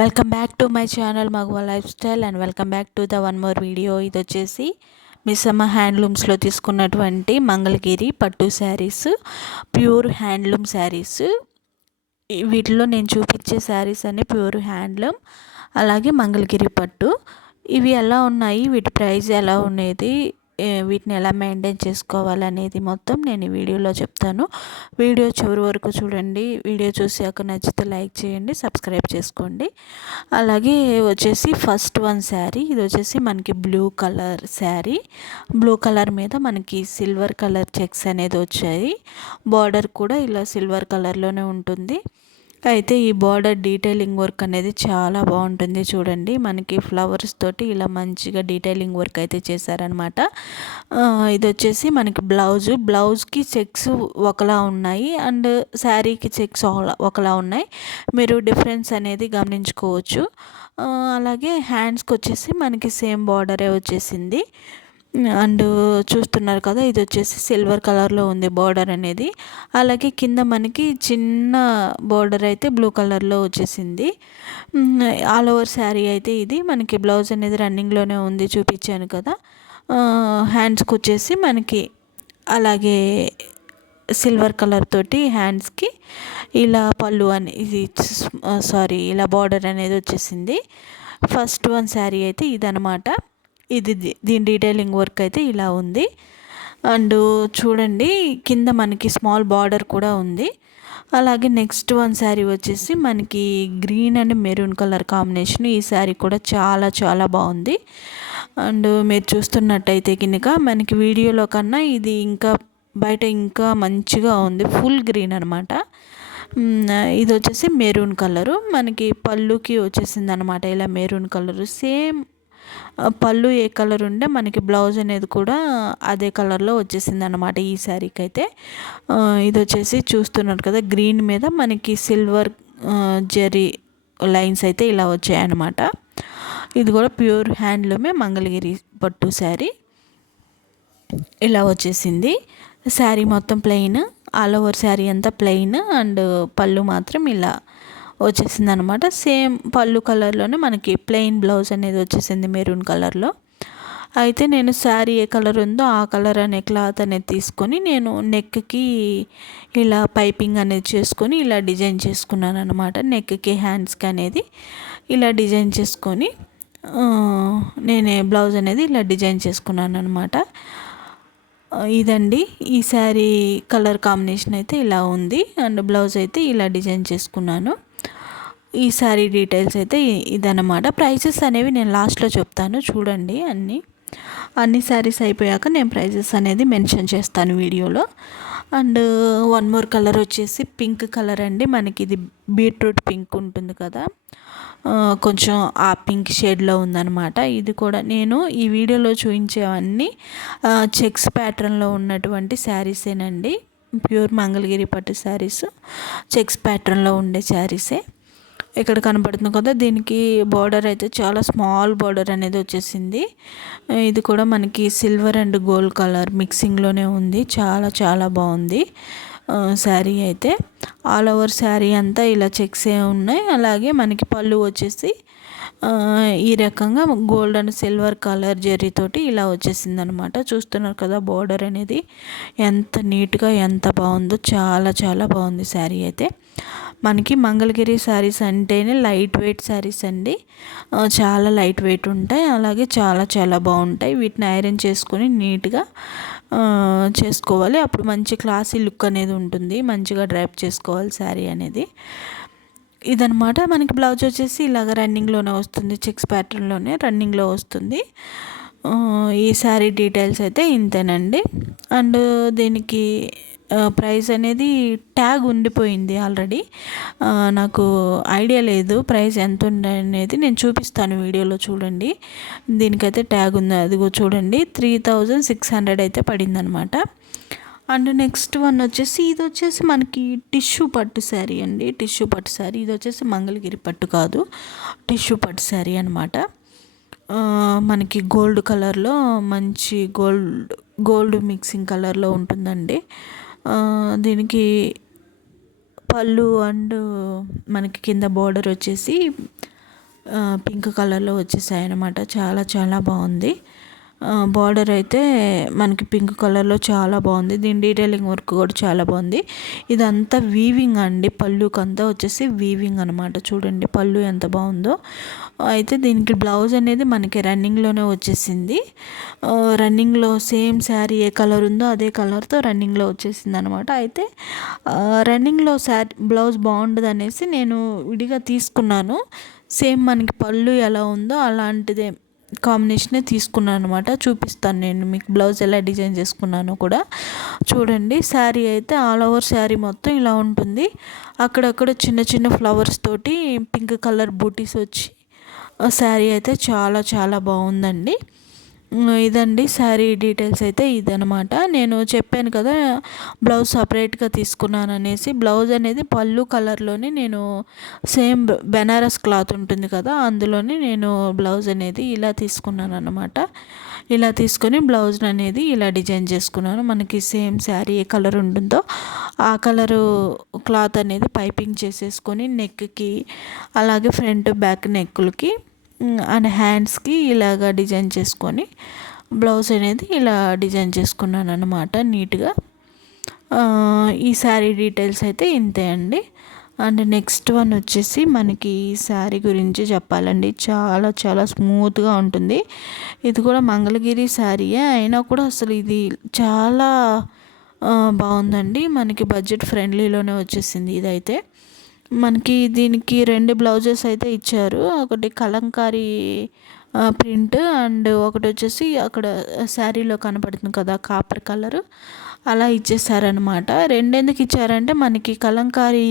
Welcome back to my channel Maguva life style and welcome back to the one more video. ఇది వచ్చేసి మిస్సమ్మ హ్యాండ్లూమ్స్లో తీసుకున్నటువంటి మంగళగిరి పట్టు saris, pure handloom saris. వీటిలో నేను చూపించే శారీస్ అన్ని ప్యూర్ హ్యాండ్లూమ్, అలాగే మంగళగిరి పట్టు. ఇవి ఎలా ఉన్నాయి, వీటి ప్రైస్ ఎలా ఉండేది, వీటిని ఎలా మెయింటైన్ చేసుకోవాలనేది మొత్తం నేను ఈ వీడియోలో చెప్తాను. వీడియో చివరి వరకు చూడండి. వీడియో చూసాక నచ్చితే లైక్ చేయండి, సబ్స్క్రైబ్ చేసుకోండి. అలాగే వచ్చేసి ఫస్ట్ వన్ శారీ, ఇది వచ్చేసి మనకి blue colour sari. Blue colour మీద మనకి సిల్వర్ కలర్ చెక్స్ అనేది వచ్చాయి. బార్డర్ కూడా ఇలా సిల్వర్ కలర్లోనే ఉంటుంది. అయితే ఈ బార్డర్ డీటెయిలింగ్ వర్క్ అనేది చాలా బాగుంటుంది. చూడండి, మనకి ఫ్లవర్స్ తోటి ఇలా మంచిగా డీటెయిలింగ్ వర్క్ అయితే చేశారనమాట. ఇది వచ్చేసి మనకి బ్లౌజ్కి చెక్స్ ఒకలా ఉన్నాయి అండ్ శారీకి చెక్స్ ఒకలా ఉన్నాయి. మీరు డిఫరెన్స్ అనేది గమనించుకోవచ్చు. అలాగే హ్యాండ్స్కి వచ్చేసి మనకి సేమ్ బార్డరే వచ్చేసింది. అండ్ చూస్తున్నారు కదా, ఇది వచ్చేసి సిల్వర్ కలర్లో ఉంది బార్డర్ అనేది. అలాగే కింద మనకి చిన్న బార్డర్ అయితే బ్లూ కలర్లో వచ్చేసింది. ఆల్ ఓవర్ శారీ అయితే ఇది మనకి బ్లౌజ్ అనేది రన్నింగ్లోనే ఉంది, చూపించాను కదా. హ్యాండ్స్కి వచ్చేసి మనకి అలాగే సిల్వర్ కలర్ తోటి హ్యాండ్స్కి ఇలా పళ్ళు అనేది ఇలా బార్డర్ అనేది వచ్చేసింది. ఫస్ట్ వన్ శారీ అయితే ఇదనమాట. దీని డీటెయిలింగ్ వర్క్ అయితే ఇలా ఉంది. అండ్ చూడండి, కింద మనకి స్మాల్ బార్డర్ కూడా ఉంది. అలాగే నెక్స్ట్ వన్ శారీ వచ్చేసి మనకి green and maroon colour combination. ఈ శారీ కూడా చాలా చాలా బాగుంది. అండ్ మీరు చూస్తున్నట్టయితే కనుక మనకి వీడియోలో కన్నా ఇది ఇంకా బయట ఇంకా మంచిగా ఉంది. ఫుల్ గ్రీన్ అనమాట. ఇది వచ్చేసి మెరూన్ కలరు, మనకి పళ్ళుకి వచ్చేసింది అనమాట. ఇలా మెరూన్ కలరు సేమ్ పళ్ళు ఏ కలర్ ఉంటే మనకి బ్లౌజ్ అనేది కూడా అదే కలర్లో వచ్చేసింది అనమాట ఈ శారీకి అయితే. ఇది వచ్చేసి చూస్తున్నారు కదా, గ్రీన్ మీద మనకి సిల్వర్ జరీ లైన్స్ అయితే ఇలా వచ్చాయన్నమాట. ఇది కూడా ప్యూర్ హ్యాండ్లూమే మంగళగిరి పట్టు శారీ ఇలా వచ్చేసింది. శారీ మొత్తం ప్లెయిన్, ఆల్ ఓవర్ శారీ అంతా ప్లెయిన్ అండ్ పళ్ళు మాత్రం ఇలా వచ్చేసింది అనమాట. సేమ్ పళ్ళు కలర్లోనే మనకి ప్లెయిన్ బ్లౌజ్ అనేది వచ్చేసింది మెరూన్ కలర్లో. అయితే నేను శారీ ఏ కలర్ ఉందో ఆ కలర్ అనే క్లాత్ అనేది తీసుకొని నేను నెక్కి ఇలా పైపింగ్ అనేది చేసుకొని ఇలా డిజైన్ చేసుకున్నాను అనమాట. నెక్కి హ్యాండ్స్కి అనేది ఇలా డిజైన్ చేసుకొని నేనే బ్లౌజ్ అనేది ఇలా డిజైన్ చేసుకున్నాను అనమాట. ఇదండి ఈ శారీ కలర్ కాంబినేషన్ అయితే ఇలా ఉంది అండ్ బ్లౌజ్ అయితే ఇలా డిజైన్ చేసుకున్నాను. ఈ శారీ డీటెయిల్స్ అయితే ఇదన్నమాట. ప్రైసెస్ అనేవి నేను లాస్ట్లో చెప్తాను, చూడండి. అన్ని శారీస్ అయిపోయాక నేను ప్రైసెస్ అనేది మెన్షన్ చేస్తాను వీడియోలో. అండ్ వన్ మోర్ కలర్ వచ్చేసి పింక్ కలర్ అండి. మనకి ఇది బీట్రూట్ పింక్ ఉంటుంది కదా, కొంచెం ఆ పింక్ షేడ్లో ఉందన్నమాట. ఇది కూడా నేను ఈ వీడియోలో చూపించేవన్నీ చెక్స్ ప్యాటర్న్లో ఉన్నటువంటి శారీసేనండి. ప్యూర్ మంగళగిరి పట్టు శారీస్ చెక్స్ ప్యాటర్న్లో ఉండే శారీసే. ఇక్కడ కనపడుతుంది కదా, దీనికి బార్డర్ అయితే చాలా స్మాల్ బార్డర్ అనేది వచ్చేసింది. ఇది కూడా మనకి సిల్వర్ అండ్ గోల్డ్ కలర్ మిక్సింగ్లోనే ఉంది. చాలా చాలా బాగుంది శారీ అయితే. ఆల్ ఓవర్ శారీ అంతా ఇలా చెక్సే ఉన్నాయి. అలాగే మనకి పళ్ళు వచ్చేసి ఈ రకంగా గోల్డ్ అండ్ సిల్వర్ కలర్ జరీతోటి ఇలా వచ్చేసింది అనమాట. చూస్తున్నారు కదా బార్డర్ అనేది ఎంత నీట్గా ఎంత బాగుందో, చాలా చాలా బాగుంది శారీ అయితే. మనకి మంగళగిరి శారీస్ అంటేనే లైట్ వెయిట్ శారీస్ అండి. చాలా లైట్ వెయిట్ ఉంటాయి, అలాగే చాలా చాలా బాగుంటాయి. వీటిని ఐరన్ చేసుకొని నీట్గా చేసుకోవాలి, అప్పుడు మంచి క్లాసీ లుక్ అనేది ఉంటుంది. మంచిగా డ్రైప్ చేసుకోవాలి శారీ అనేది. ఇదనమాట. మనకి బ్లౌజ్ వచ్చేసి ఇలాగ రన్నింగ్లోనే వస్తుంది, చెక్స్ ప్యాటర్న్లోనే రన్నింగ్లో వస్తుంది. ఈ శారీ డీటెయిల్స్ అయితే ఇంతేనండి. అండ్ దీనికి ప్రైస్ అనేది ట్యాగ్ ఉండిపోయింది ఆల్రెడీ. నాకు ఐడియా లేదు ప్రైస్ ఎంత ఉంది అనేది. నేను చూపిస్తాను వీడియోలో, చూడండి. దీనికైతే ట్యాగ్ ఉంది, అదిగో చూడండి. 3600 అయితే పడింది అనమాట. అండ్ నెక్స్ట్ వన్ వచ్చేసి ఇది వచ్చేసి మనకి టిష్యూ పట్టు శారీ అండి. టిష్యూ పట్టు శారీ, ఇది వచ్చేసి మంగళగిరి పట్టు కాదు, టిష్యూ పట్టు శారీ అనమాట. మనకి గోల్డ్ కలర్లో మంచి గోల్డ్ మిక్సింగ్ కలర్లో ఉంటుందండి. దీనికి పళ్ళు అండ్ మనకి కింద బార్డర్ వచ్చేసి పింక్ కలర్లో వచ్చేసాయి అన్నమాట. చాలా చాలా బాగుంది. బార్డర్ అయితే మనకి పింక్ కలర్లో చాలా బాగుంది. దీని డీటెయిలింగ్ వర్క్ కూడా చాలా బాగుంది. ఇదంతా వీవింగ్ అండి, పళ్ళుకంతా వచ్చేసి వీవింగ్ అనమాట. చూడండి పళ్ళు ఎంత బాగుందో. అయితే దీనికి బ్లౌజ్ అనేది మనకి రన్నింగ్లోనే వచ్చేసింది. రన్నింగ్లో సేమ్ శారీ ఏ కలర్ ఉందో అదే కలర్తో రన్నింగ్లో వచ్చేసింది అనమాట. అయితే రన్నింగ్లో బ్లౌజ్ బాగుండదు అనేసి నేను విడిగా తీసుకున్నాను. సేమ్ మనకి పళ్ళు ఎలా ఉందో అలాంటిదే కాంబినేషనే తీసుకున్నాను అనమాట. చూపిస్తాను నేను మీకు బ్లౌజ్ ఎలా డిజైన్ చేసుకున్నానో కూడా. చూడండి శారీ అయితే ఆల్ ఓవర్ శారీ మొత్తం ఇలా ఉంటుంది. అక్కడక్కడ చిన్న చిన్న ఫ్లవర్స్ తోటి పింక్ కలర్ బూటీస్ వచ్చి శారీ అయితే చాలా చాలా బాగుందండి. ఇదండి శారీ డీటెయిల్స్ అయితే ఇదనమాట. నేను చెప్పాను కదా బ్లౌజ్ సపరేట్గా తీసుకున్నాను అనేసి. బ్లౌజ్ అనేది పళ్ళు కలర్లోనే నేను సేమ్ బెనారస్ క్లాత్ ఉంటుంది కదా, అందులోనే నేను బ్లౌజ్ అనేది ఇలా తీసుకున్నాను అనమాట. ఇలా తీసుకొని బ్లౌజ్ అనేది ఇలా డిజైన్ చేసుకున్నాను. మనకి సేమ్ శారీ ఏ కలర్ ఉంటుందో ఆ కలరు క్లాత్ అనేది పైపింగ్ చేసేసుకొని నెక్కి, అలాగే ఫ్రంట్ బ్యాక్ నెక్కులకి అండ్ హ్యాండ్స్కి ఇలాగా డిజైన్ చేసుకొని బ్లౌజ్ అనేది ఇలా డిజైన్ చేసుకున్నాను అనమాట నీట్గా. ఈ శారీ డీటెయిల్స్ అయితే ఇంతే అండి. అండ్ నెక్స్ట్ వన్ వచ్చేసి మనకి ఈ శారీ గురించి చెప్పాలండి. చాలా చాలా స్మూత్గా ఉంటుంది. ఇది కూడా మంగళగిరి శారీయే అయినా కూడా అసలు ఇది చాలా బాగుందండి. మనకి బడ్జెట్ ఫ్రెండ్లీలోనే వచ్చేసింది ఇదైతే. మనకి దీనికి 2 బ్లౌజెస్ అయితే ఇచ్చారు. ఒకటి కలంకారీ ప్రింట్ అండ్ ఒకటి వచ్చేసి అక్కడ శారీలో కనపడుతుంది కదా కాపర్ కలరు, అలా ఇచ్చేసారనమాట. రెండెందుకు ఇచ్చారంటే మనకి కలంకారీ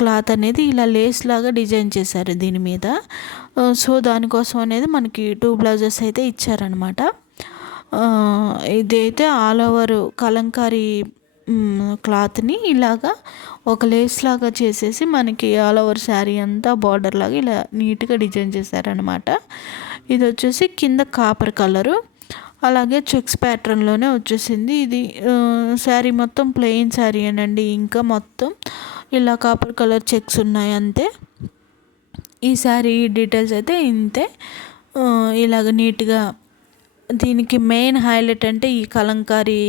క్లాత్ అనేది ఇలా లేస్ లాగా డిజైన్ చేశారు దీని మీద. సో దానికోసం అనేది మనకి 2 బ్లౌజెస్ అయితే ఇచ్చారనమాట. ఇదైతే ఆల్ ఓవర్ కలంకారీ క్లాత్ని ఇలాగా ఒక లేస్ లాగా చేసేసి మనకి ఆల్ ఓవర్ శారీ అంతా బార్డర్ లాగా ఇలా నీట్గా డిజైన్ చేశారనమాట. ఇది వచ్చేసి కింద కాపర్ కలరు, అలాగే చెక్స్ ప్యాటర్న్లోనే వచ్చేసింది. ఇది శారీ మొత్తం ప్లెయిన్ శారీ అనండి, ఇంకా మొత్తం ఇలా కాపర్ కలర్ చెక్స్ ఉన్నాయి అంతే. ఈ శారీ డీటెయిల్స్ అయితే ఇంతే. ఇలాగ నీట్గా దీనికి మెయిన్ హైలైట్ అంటే ఈ కలంకారీ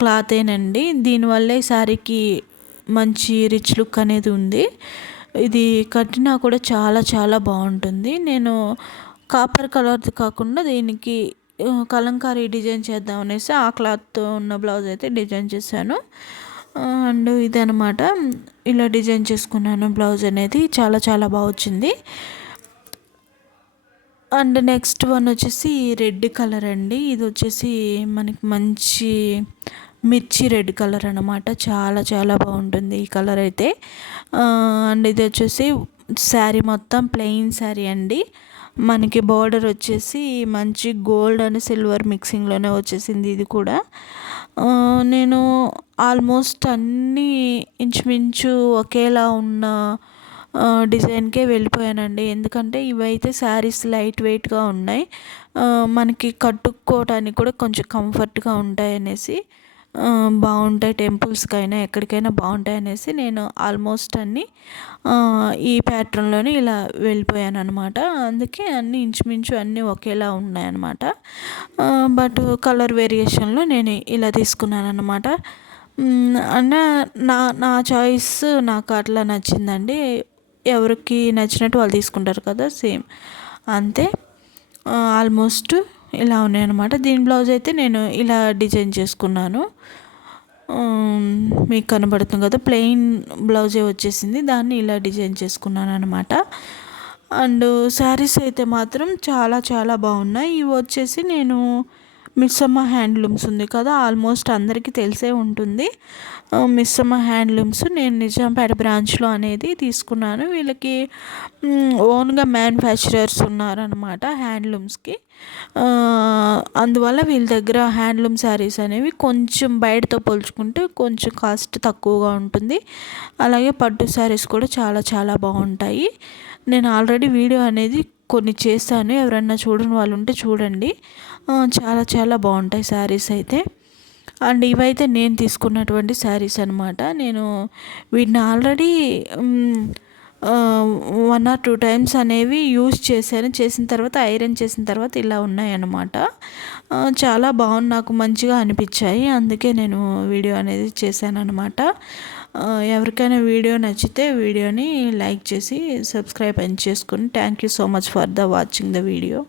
క్లాతేనండి. దీనివల్లే శారీకి మంచి రిచ్ లుక్ అనేది ఉంది. ఇది కట్టినా కూడా చాలా చాలా బాగుంటుంది. నేను కాపర్ కలర్ది కాకుండా దీనికి కలంకారీ డిజైన్ చేద్దాం అనేసి ఆ క్లాత్తో ఉన్న బ్లౌజ్ అయితే డిజైన్ చేశాను. అండ్ ఇదనమాట, ఇలా డిజైన్ చేసుకున్నాను బ్లౌజ్ అనేది. చాలా చాలా బాగా వచ్చింది. అండ్ నెక్స్ట్ వన్ వచ్చేసి రెడ్ కలర్ అండి. ఇది వచ్చేసి మనకి మంచి మిర్చి రెడ్ కలర్ అనమాట. చాలా చాలా బాగుంటుంది ఈ కలర్ అయితే. అండ్ ఇది వచ్చేసి శారీ మొత్తం ప్లెయిన్ శారీ అండి. మనకి బార్డర్ వచ్చేసి మంచి గోల్డ్ అండ్ సిల్వర్ మిక్సింగ్లోనే వచ్చేసింది ఇది కూడా. నేను ఆల్మోస్ట్ అన్నీ ఇంచుమించు ఒకేలా ఉన్న డిజైన్కే వెళ్ళిపోయానండి. ఎందుకంటే ఇవైతే శారీస్ లైట్ వెయిట్గా ఉన్నాయి, మనకి కట్టుకోవడానికి కూడా కొంచెం కంఫర్ట్గా ఉంటాయి అనేసి, బాగుంటాయి టెంపుల్స్కైనా ఎక్కడికైనా బాగుంటాయి అనేసి నేను ఆల్మోస్ట్ అన్నీ ఈ ప్యాటర్న్లోనే ఇలా వెళ్ళిపోయాను అనమాట. అందుకే అన్నీ ఇంచుమించు అన్నీ ఒకేలా ఉన్నాయన్నమాట. బట్ కలర్ వేరియేషన్లో నేను ఇలా తీసుకున్నాను అనమాట. అన్న నా నా చాయిస్ నాకు అట్లా నచ్చిందండి. ఎవరికి నచ్చినట్టు వాళ్ళు తీసుకుంటారు కదా, సేమ్ అంతే. ఆల్మోస్ట్ ఇలా ఉన్నాయన్నమాట. దీని బ్లౌజ్ అయితే నేను ఇలా డిజైన్ చేసుకున్నాను. మీకు కనబడుతుంది కదా, ప్లెయిన్ బ్లౌజే వచ్చేసింది, దాన్ని ఇలా డిజైన్ చేసుకున్నాను అనమాట. అండ్ శారీస్ అయితే మాత్రం చాలా చాలా బాగున్నాయి. ఇవి వచ్చేసి నేను మిస్సమ్మ హ్యాండ్లూమ్స్ ఉంది కదా, ఆల్మోస్ట్ అందరికీ తెలిసే ఉంటుంది. మిస్సమ్మ హ్యాండ్లూమ్స్ నేను నిజాంపేట బ్రాంచ్లో అనేది తీసుకున్నాను. వీళ్ళకి ఓన్గా మ్యానుఫ్యాక్చరర్స్ ఉన్నారనమాట హ్యాండ్లూమ్స్కి. అందువల్ల వీళ్ళ దగ్గర హ్యాండ్లూమ్ శారీస్ అనేవి కొంచెం బయటతో పోల్చుకుంటే కొంచెం కాస్ట్ తక్కువగా ఉంటుంది. అలాగే పట్టు శారీస్ కూడా చాలా చాలా బాగుంటాయి. నేను ఆల్రెడీ వీడియో అనేది కొన్ని చేశాను, ఎవరన్నా చూడని వాళ్ళు ఉంటే చూడండి. చాలా చాలా బాగుంటాయి శారీస్ అయితే. అండ్ ఇవైతే నేను తీసుకున్నటువంటి శారీస్ అనమాట. నేను వీటిని ఆల్రెడీ 1 or 2 టైమ్స్ అనేవి యూజ్ చేశాను. చేసిన తర్వాత ఐరన్ చేసిన తర్వాత ఇలా ఉన్నాయన్నమాట. చాలా బాగుంది, నాకు మంచిగా అనిపించాయి. అందుకే నేను వీడియో అనేది చేశానన్నమాట. ఎవరికైనా వీడియో నచ్చితే వీడియోని లైక్ చేసి సబ్స్క్రైబ్ చేసుకుని thank you so much for watching the video.